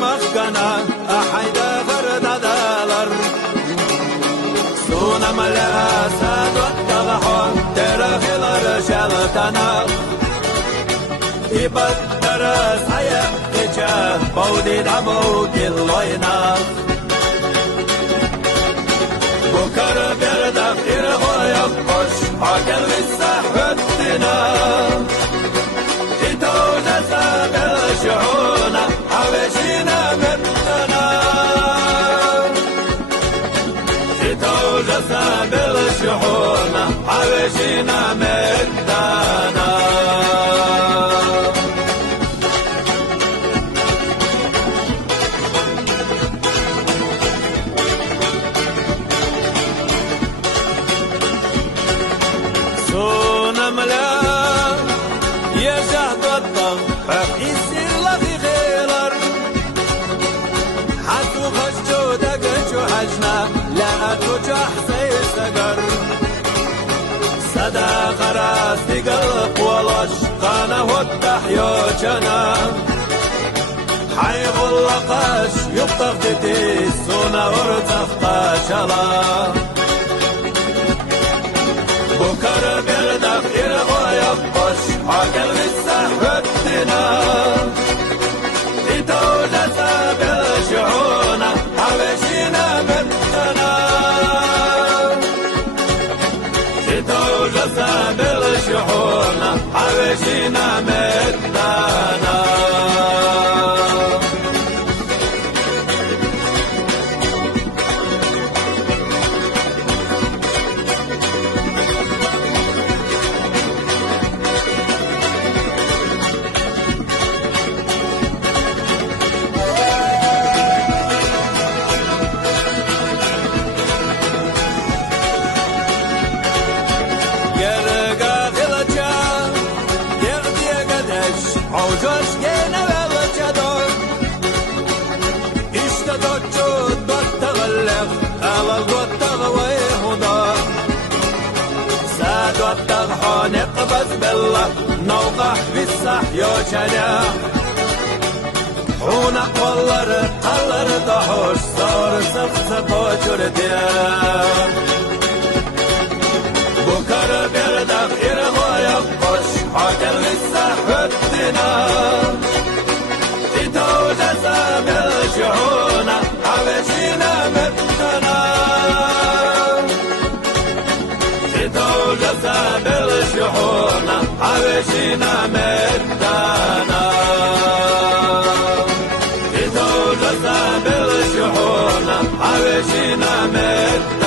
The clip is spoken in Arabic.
مخكنا أحيدا فرد دالر سونا ملها ساد والتغحون ترخيلر شلتنا يبدرس حياة تجاه بودي دمو كلوينا بكر بردق إرغو يقش عقل بالسحبتنا تتوجس بالشعونة حوشينا متنا تتوجس بالشعونة حوشينا متنا سونا ملا يا شهد الضغط يصير لفي خيلر حتو خشجو دقشو حجنا لا تجح سيسقر صدا خراس تقلق ولش قانا والتحيو جنا حيغ اللقاش يبطغ تتيس سونا ورتخ قاشلا بكر بردق إرغو يبطش عقل بالسحبتنا تتوجس بالشعونة حوشينا متنا تتوجس بالشعونة حوشينا متنا عوجوش جينا والجدور اشتدوتشو دوت تغلق على الدوت تغويه دار سادوت تغحون اقبز بالله نوقح بالسحيو شناح حونق والله قلر دحوش صار سخسق وجرديان بكر بردق إرغو يقش عقل بالسحبتنا تتوجس بالشعونة حوشينا متنا تتوجس بالشعونة حوشينا متنا تتوجس بالشعونة حوشينا متنا